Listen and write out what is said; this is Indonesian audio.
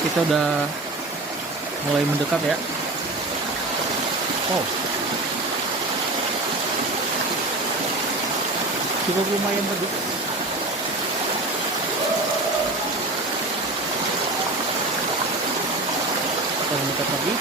Kita udah mulai mendekat ya. Oh, cukup lumayan teduh. Kita mendekat lagi.